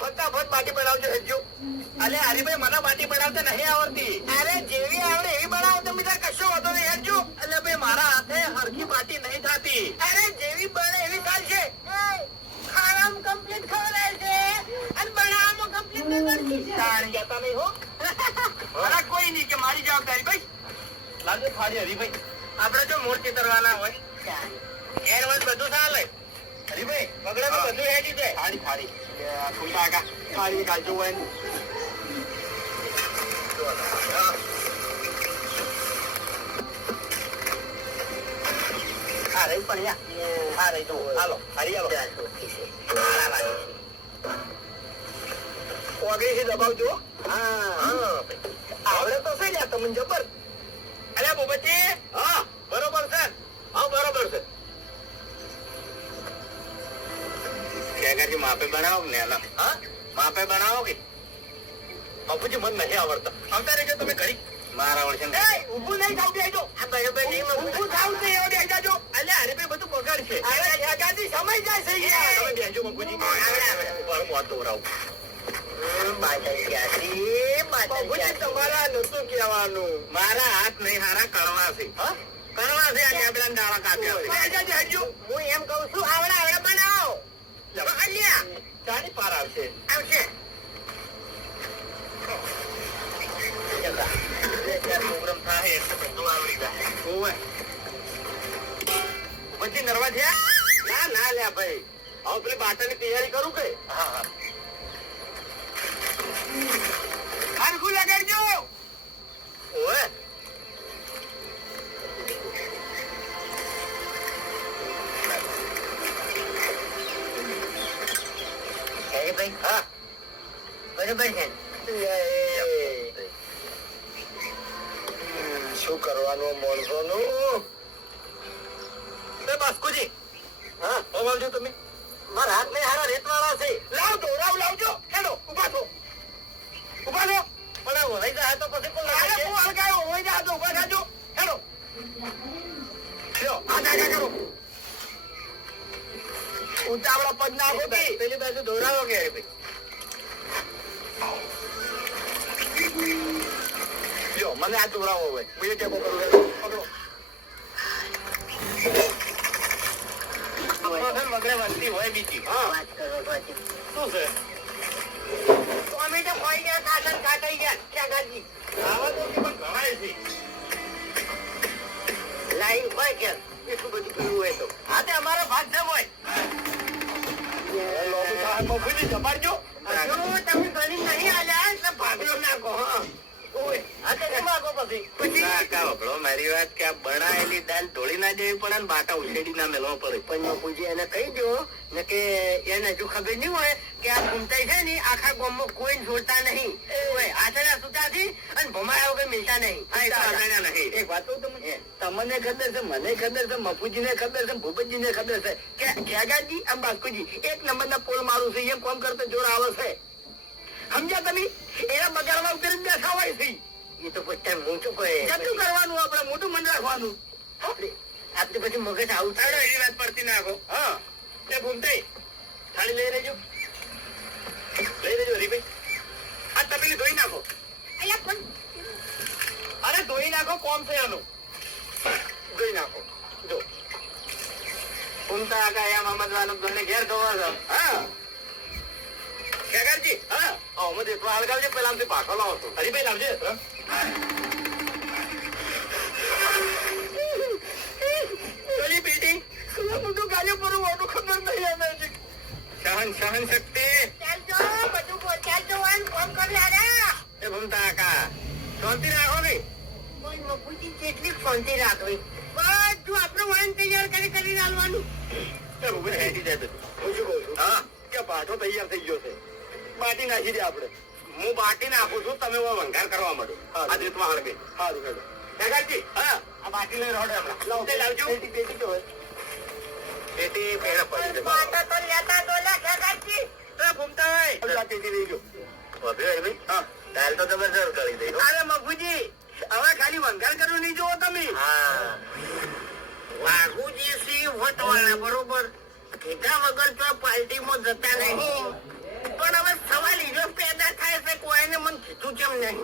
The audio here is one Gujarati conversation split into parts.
ફટાફટ બાટી બનાવજો હેજો. અલે હરીભાઈ મને બાટી બનાવતા નહીં આવડતી. અરે જેવી આવડે એવી બનાવો તમે તાર કશો વાંધો નહીં હેજો. અલે ભાઈ મારા હાથે હરખી બાટી નહીં થતી. અરે જેવી બને એવી ચાલશે. ખાવામાં કમ્પ્લીટ ખવડાય છે અને બનાવવામાં કમ્પ્લીટ ન કરતી. તાણ જતા નહીં હો. અરે કોઈ નહીં કે મારી જવાબદારી ભાઈ. લાવજો થાળી હરીભાઈ. આપણે જો મોર ચિતરવાના હોય એર વસ બધું ચાલે. હરીભાઈ પગડામાં બધું હેડી જાય. થાળી થાળી કોઈ કાકા થાળી કાઢજો હોય ને. હા રહી પણ હા રહી તો હાલો હારી હાલો. ઓગળીથી દબાવજો. હા આવડે તો થઈ જાય તમને જબર. અરે બોબતજી હા બરોબર છે. હા બરોબર છે. ખેગાજી માપે બનાવો ને એના. હા માપે બનાવો કે બાપુજી મને નહીં આવડતા. આવતા રહેજો તમે ઘડી. મારા આવડશે ને ઊભું નહીં થાવ બેજો. આ બરાબર નહીં ઊભું થાવ તો એવો બેસી જાજો. અલે હરીભાઈ બધું બગાડશે. અરે ખેગાજી સમય જાય છે યાર. તમે બેસજો બાપુજી. આવડે ઉપર મોત દોરાવ. તમારા નતું કહેવાનું. મારા હાથ નહીં હારા કડવા છે. કડવા છે. આ ટેબલા ડાળા કાપ્યા. હું એમ કઉ છું આવડે આવડે બનાવો. ચાની પાર આવશે આવશે. પ્રોગ્રામ થાય એટલે બધું આવડી જાય. પછી નરવા થયા. ના ના લ્યા ભાઈ હવે પેલી બાટાની તૈયારી કરું કે. હા હા હરખું લગાડજો. ઓએ ભાઈ હા બરોબર છે. શું કરવાનું માણસોનું. બાસ્કુજી હા આવજો તમે. મારા હાથ ને હારા રેતવાળા છે. લાવ દો રાવ લાવજો. હેલો ઉભા થો ઉભા થો. પણ હોય જાય તો પછી કોણ લાગે. હું હળગાયો હોય જાય તો ઉભા થાજો. હેલો લ્યો આ જાગા કરો. ઉતાવળા પગ નાખો કે પેલી બાજુ દોરાવો કે ભાઈ. લ્યો મને આ દોરાવો હોય હું એ ટેબો કરું. પકડો વગરે વસ્તી હોય બીજી. હા શું છે તો અમે તો કોઈ ગયા કાટન કાટાઈ ગયા ક્યાં ગાજી. આવા તો પણ ઘણાય છે. લાઈન હોય કે એટલું બધું કર્યું હોય તો હા તે અમારો ભાગ છે હોય. તમે ગણી નહીં આલ્યા ભાગલો નાખો. મારી વાત કે બનાયેલી દાલ ધોળી ના દેવી પડે ને બાટા ઉછેડી ના મેળવા પડે. પણ પૂજી એને કહી દો ને કે એને હજુ ખબર નહીં હોય કે આ ઘૂમતાઈ છે ને આખા ગામમાં કોઈ છોડતા નહીં. આચરા સુતાથી અને ભમાયા વગર મિલતા નહીં. એક વાત કહું તમને ખબર છે મને ખબર છે મફુજી ને ખબર છે ભૂપતજી ને ખબર છે કે ખેગાજી અને બાસ્કુજી એક નંબર ના પોલ મારું છે. એમ કોમ કરતો જોર આવે છે. સમજ્યા તમે. એના બગાડવા ઉતરી બેઠા હોય છે. એ તો પછી મોટું કહે જતું કરવાનું આપડે મોટું મન રાખવાનું. આપડે પછી મગજ આવતાડો એવી વાત પડતી નાખો. હા એ ભૂમતાઈ થાળી લઈ રહેજો. લઈ રહેજો હરીભાઈ. આ તપેલી ધોઈ નાખો. અરે ધોઈ નાખો કોમ છે આનું. ધોઈ નાખો. જો ભૂમતા આકા એમ સમજવાનું તમને ઘેર ધોવા છો. હા ખેગારજી હા હું દેખવા હળગાવજે. પેલા આમથી પાછો લાવો છો. હરીભાઈ લાવજે. સહન શક્તિ શાંતિ રાખો ને. કેટલી શાંતિ રાખવી. બધું આપણું વાન તૈયાર કરી નાખવાનું. હા કે પાછો તૈયાર થઈ ગયો છે. બાટી નાખી દે આપડે. હું બાટી નાખું છું તમે વંગાર કરવા માંડો. આ રીતમાં હળગે. સારું હેડો ખેગારજી. હા આ બાટી લઈ રોડે હમણાં લાવજો. પેટી હોય પેટી પેડા પડી બાટા તો લેતા તો લે ખેગારજી. તો ઘૂમતા હોય પેટી લઈ ગયો. ભાઈ હા દાલ તો તમે સર કરી દઈ. અરે મફુજી હવે ખાલી વંગાર કર્યું નહીં જોવો તમે. હા વાઘુજી સિંહ વટવાળા બરોબર. કીધા વગર તો પાર્ટીમાં જતા નહીં. પણ હવે કામ નહીં.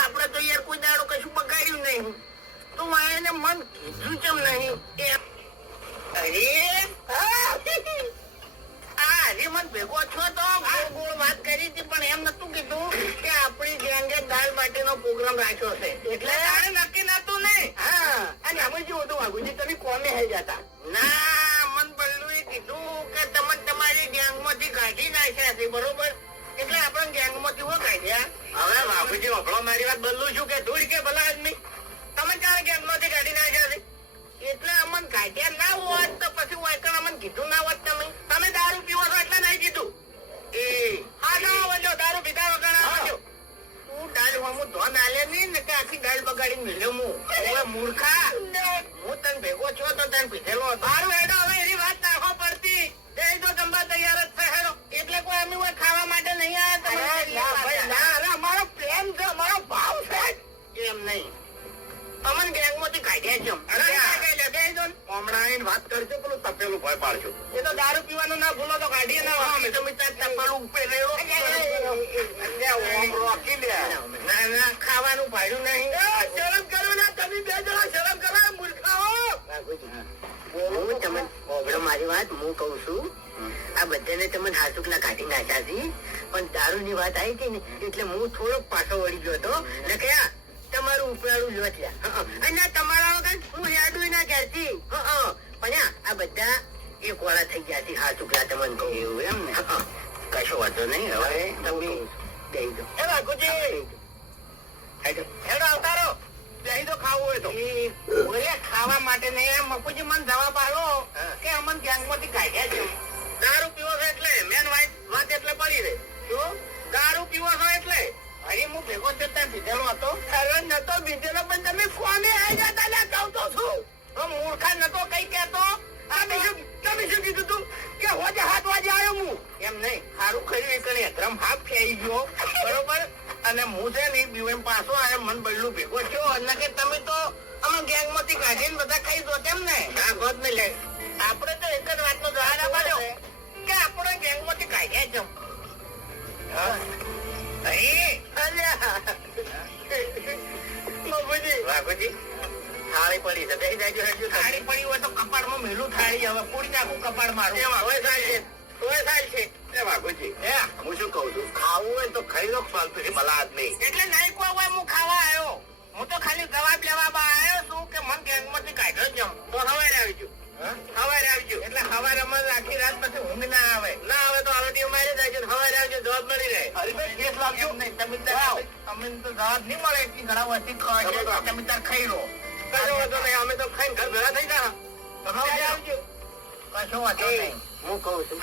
આપણે તો યાર કોઈ દાડો કશું બગાડ્યું નહીં. તો એને મન કીધું કેમ નહીં? અરે હરીમન ભેગો છો તો ગોળ વાત કરી હતી, પણ એમ નતું કીધું કે આપણી ગેંગે દાળ બાટીનો પ્રોગ્રામ રાખ્યો છે. એટલે તારે નક્કી નતું ને. હા, અને અમે શું હતું વાઘુજી, તમે કોમે હઈ જતા? ના, મન બલ્લુએ કીધું કે તમે તમારી ગેંગમાંથી કાઢી નાખ્યા છે, બરોબર? એટલે આપણે ગેંગમાંથી હો કાઢ્યા. હવે વાઘુજી વખડો મારી વાત બદલું છું કે ધૂળ કે ભલા આદમી, તમે ક્યારે ગેંગમાંથી કાઢી નાખ્યા છે? એટલે અમન કાઢ્યા ના હોત તો પછી વાયકણ અમન કીધું ના હોત. તમે દારૂ પીવો છો એટલે નહીં કીધું. એ હા ના આવજો, દારૂ પીધા વગર આવજો. તું દાળ હું ધોન આલે નહીં ને કે આખી દાળ બગાડી મેલ્યો હું. હવે મૂર્ખા, હું તને ભેગો છો તો તને પીધેલો દારૂ હેડો. હવે એની વાત નાખો પડતી. એ તો જમવા તૈયાર જ છે હેડો. એટલે કોઈ અમે ખાવા માટે નહીં આવ્યા. અમારો પ્રેમ છે, અમારો ભાવ છે. એમ નહીં, અમન ગેંગમાંથી કાઢ્યા છે. હમણાં વાત કરજો, પેલું તપેલું ભય પાડજો. એ તો દારૂ પીવાનું ના ભૂલો તો કાઢીએ ના. તમે તપેલું ઉપર ખાવાનું પાડ્યું નહીં. શરમ કરો ને તમે બે જણા, શરમ કરો મૂર્ખાઓ. હું તમે મારી વાત હું કઉ છું, આ બધાને તમે હાસુક ના કાઢી નાખ્યા છે, પણ દારૂ ની વાત આવી હતી ને એટલે હું થોડોક પાછો વળી ગયો હતો ને કયા તમારું ઉપરાળું લોચ્યા અને તમારા હું યાદું ના ઘેરથી પણ આ બધા એક વાળા થઈ ગયા છે. હા ચુકલા તમને કહું એવું એમ ને? કશો વાંધો નહીં. હવે તમે દઈ દો. એ વાઘુજી હેડો અવતારો દઈ દો. ખાવું હોય તો ખાવા માટે નહીં. એમ મકુજી મને જવાબ આવો કે અમન ગેંગમાંથી કાઢ્યા છે. દારૂ પીવો છો એટલે મેન વાત એટલે પડી રહે. શું દારૂ પીવો છો એટલે? અરે હું ભેગો જતા પીધેલો હતો. અરે નતો પીધેલો, પણ તમે કોને આવી જતા કહું તો છું. મૂર્ખા નતો કઈ કેતો. તમે શું કીધું તું કે હોજે 7 વાગે આવ્યો હું? એમ નહીં, સારું ખરી એકણી અધરમ હાફ ફેરી ગયો, બરોબર? અને હું છે ને બીવેમ પાછો આવ્યો, મન બલ્લું ભેગો થયો. અને કે તમે તો અમે ગેંગ માંથી કાઢીને બધા ખાઈ દો તેમ ને? ના ગોદ ને લે. આપણે તો એક જ વાતનો જવાબ આપ્યો કે આપણે ગેંગ માંથી કાઢ્યા છે. થાળી પડી છે, થાળી પડી હોય તો કપાળમાં મેલું થાળી હવે પૂરી નાખું કપાળ મારું. હવે થાય છે. વાઘુજી હું શું કઉ છું, ખાવું હોય તો ખાઈ લો ફાલતુ છે ભલા આદમી. એટલે નહીં કોઈ હોય હું ખાવા આવ્યો. હું તો ખાલી જવાબ લેવા આવ્યો છું કે મન ગેંગ માંથી કાઢ્યો છે. તો સવારે આવી ગયું. સવારે આવજો એટલે સવારે અમારે આખી રાત પછી ઊંઘ ના આવે. ના આવે તો આરોટી મારી જાય છે. સવારે આવજો, જવાબ મળી રહે. કેસ લાવજો. તમે અમે તો જવાબ નહીં મળે એટલી ઘણા વર્ષથી તમે તાર ખાઈ લો. કશો વાંધો નહીં, અમે તો ખાઈને ઘર ભેગા થઈ જા. સવારે આવજો. કશો વાંધો નહીં. હું કઉ છું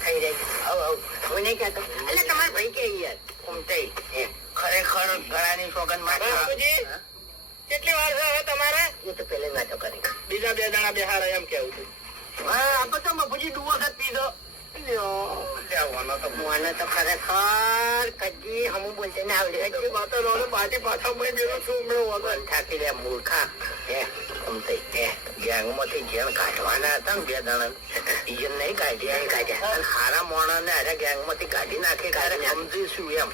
ખાઈ રહી. હું નહીં કહેતો. એટલે તમારે ભાઈ કે યાર ખરેખર ગળાની સોગંદ માટે કેટલી વાર છે તમારે? એ તો પેલે વાતો કરી. બીજા 2 જણા બેહાર એમ કેવું છું. હા આ તો મફુજી ડુવો જ પીધો. તો ખરેખર કદી હમું બોલતે ના આવડે. બાટી પાછા મેં બેલો છું વગર થાકી રહ્યા મૂર્ખા. ગેંગમાંથી જેમ કાઢવાના હતા ને 2 જણા એમ નહીં કાઢ્યા. હારા મોણા ને અરે ગેંગમાંથી કાઢી નાખે. સમજીશું એમ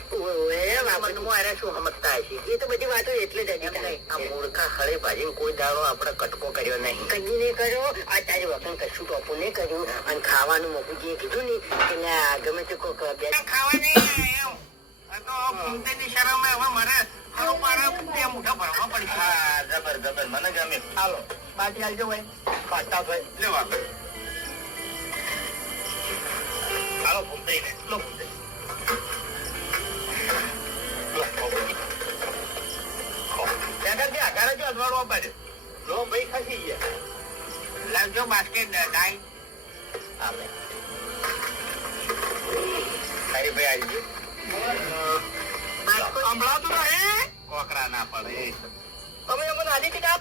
અરે શું સમજતા હશે? એ તો બધી વાતો એટલે જ હજી. આ મૂર્ખા હળે ભાજી કોઈ દાડો આપણે કટકો કર્યો નહીં, કદી નહીં કર્યો. અત્યારે વખત કશું ટોપું નહીં કર્યું. અને ખાવાનું મફુજીએ કીધું ને કે ગમે તે કોઈ ખાવા નહીં શરમ હવે મારે ભરવા પડી. હા જબર જબર મને ગમે. હાલો બાકી આવજો ભાઈ. પાછા ભાઈ લેવા હાલો ભૂમતે લો ભૂમતે અજવાળો પાડ્યો લો ભાઈ. ખસી ગયા. લાવજો બાસ્કેટ ડાઈ. ભાઈ આવી ગયો. સંભળાતું રહે કોકરા ના પડે. તમે મને આલી કિતાબ